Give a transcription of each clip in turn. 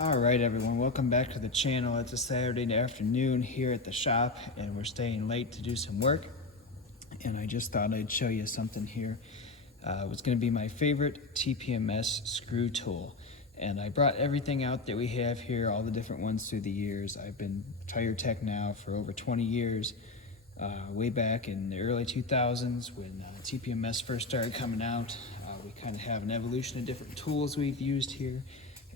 Alright everyone, welcome back to the channel. It's a Saturday afternoon here at the shop and we're staying late to do some work. And I just thought I'd show you something here. It's going to be my favorite TPMS screw tool. And I brought everything out that we have here, all the different ones through the years. I've been tire tech now for over 20 years. Way back in the early 2000s when TPMS first started coming out, we kind of have an evolution of different tools we've used here.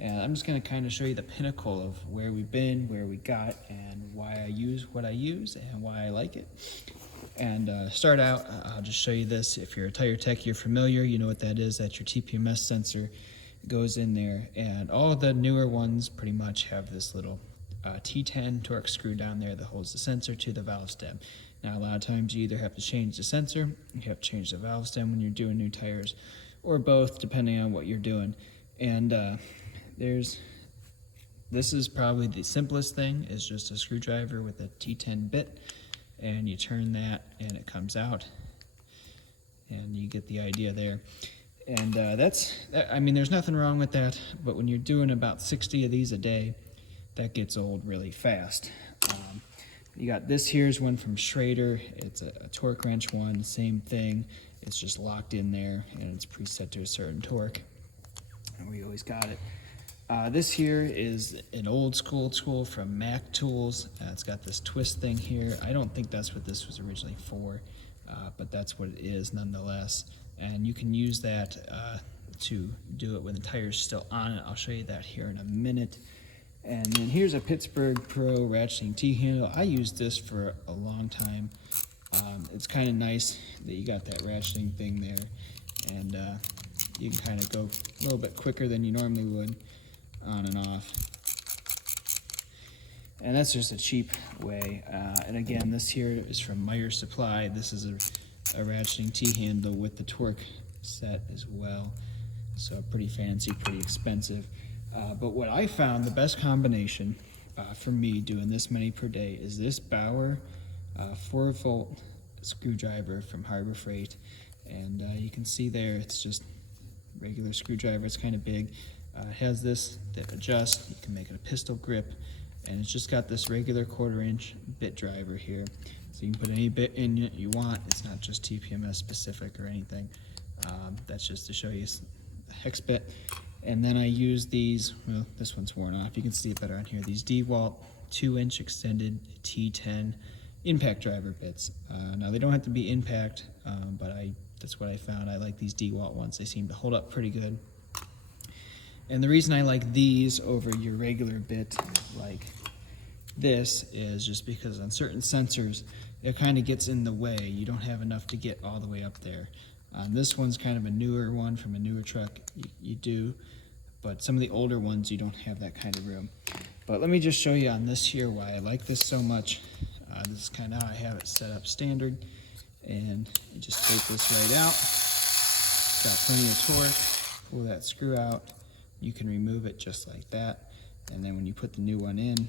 And I'm just going to kind of show you the pinnacle of where we've been, where we got, and why I use what I use and why I like it. And start out, I'll just show you this. If you're a tire tech, you're familiar, you know what that is. That's your TPMS sensor. It goes in there, and all the newer ones pretty much have this little T10 torque screw down there that holds the sensor to the valve stem. Now, a lot of times you either have to change the sensor, you have to change the valve stem when you're doing new tires, or both, depending on what you're doing. And this is probably the simplest thing, is just a screwdriver with a T10 bit, and you turn that and it comes out, and you get the idea there. And I mean, there's nothing wrong with that, but when you're doing about 60 of these a day, that gets old really fast. You got this here's one from Schrader. It's a torque wrench one, same thing. It's just locked in there and it's preset to a certain torque, and we always got it. This here is an old school tool from Mac Tools. It's got this twist thing here. I don't think that's what this was originally for, but that's what it is nonetheless. And you can use that to do it when the tire's still on it. I'll show you that here in a minute. And then here's a Pittsburgh Pro ratcheting T-handle. I used this for a long time. It's kind of nice that you got that ratcheting thing there, and you can kind of go a little bit quicker than you normally would, on and off. And that's just a cheap way. And again, this here is from Meyer Supply. This is a ratcheting T-handle with the torque set as well. So pretty fancy, pretty expensive. But what I found the best combination for me doing this many per day is this Bauer 4-volt screwdriver from Harbor Freight. And you can see there, it's just regular screwdriver. It's kind of big. It has this that adjusts. You can make it a pistol grip, and it's just got this regular 1/4-inch bit driver here, so you can put any bit in it you want. It's not just TPMS specific or anything. That's just to show you the hex bit. And then I use these, well, this one's worn off, you can see it better on here, these Dewalt 2-inch extended T10 impact driver bits. Now they don't have to be impact, but that's what I found. I like these Dewalt ones. They seem to hold up pretty good. And the reason I like these over your regular bit like this is just because on certain sensors, it kind of gets in the way. You don't have enough to get all the way up there. This one's kind of a newer one from a newer truck. You do, but some of the older ones, you don't have that kind of room. But let me just show you on this here why I like this so much. This is kind of how I have it set up standard. And you just take this right out. Got plenty of torque. Pull that screw out. You can remove it just like that. And then when you put the new one in,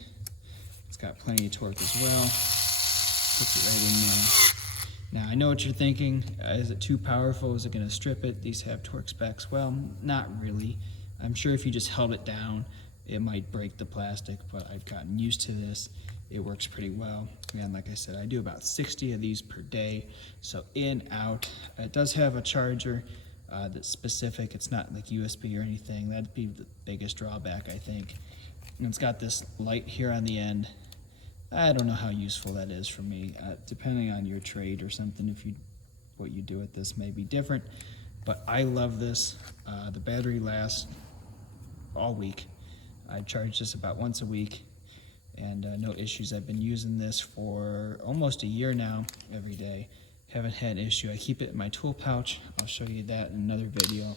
it's got plenty of torque as well. Puts it right in there. Now, I know what you're thinking. Is it too powerful? Is it going to strip it? These have torque specs. Well, not really. I'm sure if you just held it down, it might break the plastic, but I've gotten used to this. It works pretty well. And like I said, I do about 60 of these per day. So in, out. It does have a charger that's specific. It's not like USB or anything. That'd be the biggest drawback, I think. And it's got this light here on the end. I don't know how useful that is for me. Depending on your trade or something, what you do with this may be different. But I love this. The battery lasts all week. I charge this about once a week, and no issues. I've been using this for almost a year now, every day. Haven't had an issue. I keep it in my tool pouch. I'll show you that in another video.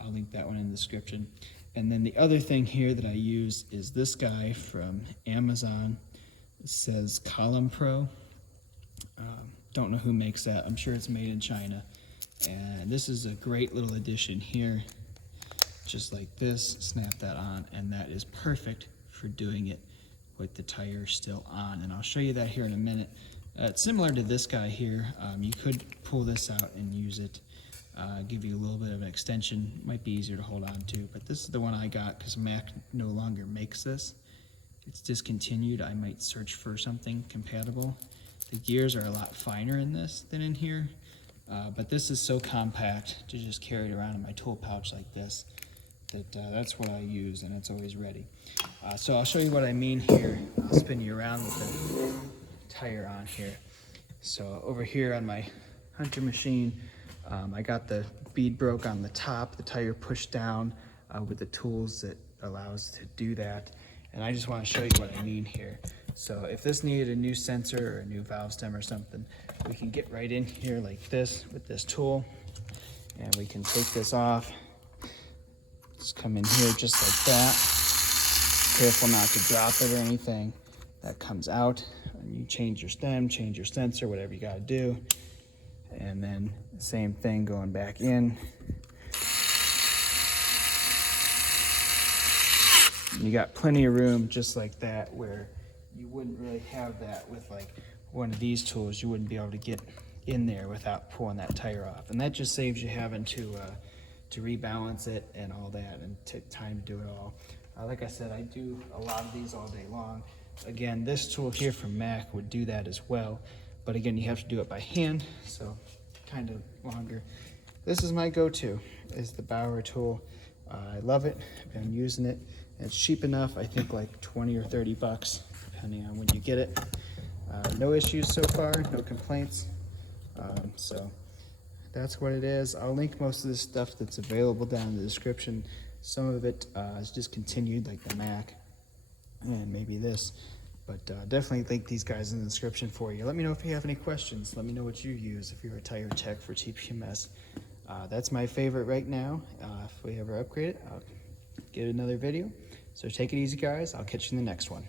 I'll link that one in the description. And then the other thing here that I use is this guy from Amazon. It says Column Pro. Don't know who makes that. I'm sure it's made in China. And this is a great little addition here. Just like this, snap that on, and that is perfect for doing it with the tire still on. And I'll show you that here in a minute. It's similar to this guy here. You could pull this out and use it give you a little bit of an extension. Might be easier to hold on to, but this is the one I got because Mac no longer makes this. It's discontinued. I might search for something compatible. The gears are a lot finer in this than in here, but this is so compact to just carry it around in my tool pouch like this that that's what I use, and it's always ready. So I'll show you what I mean here. I'll spin you around with the tire on here. So over here on my Hunter machine, I got the bead broke on the top, the tire pushed down with the tools that allows to do that. And I just want to show you what I mean here. So if this needed a new sensor or a new valve stem or something, we can get right in here like this with this tool, and we can take this off. Just come in here just like that. Careful not to drop it or anything. That comes out, and you change your stem, change your sensor, whatever you got to do. And then the same thing going back in. And you got plenty of room just like that, where you wouldn't really have that with like one of these tools. You wouldn't be able to get in there without pulling that tire off. And that just saves you having to rebalance it and all that, and take time to do it all. Like I said, I do a lot of these all day long. Again, this tool here from Mac would do that as well, but again, you have to do it by hand, so kind of longer. This is my go-to, is the Bauer tool. I love it. I've been using it. It's cheap enough, I think like 20 or 30 bucks, depending on when you get it. No issues so far, no complaints. So that's what it is. I'll link most of this stuff that's available down in the description. Some of it is discontinued, like the Mac and maybe this, but definitely link these guys in the description for you. Let me know if you have any questions. Let me know what you use if you're a tire tech for TPMS. That's my favorite right now. If we ever upgrade it, I'll get another video. So take it easy, guys. I'll catch you in the next one.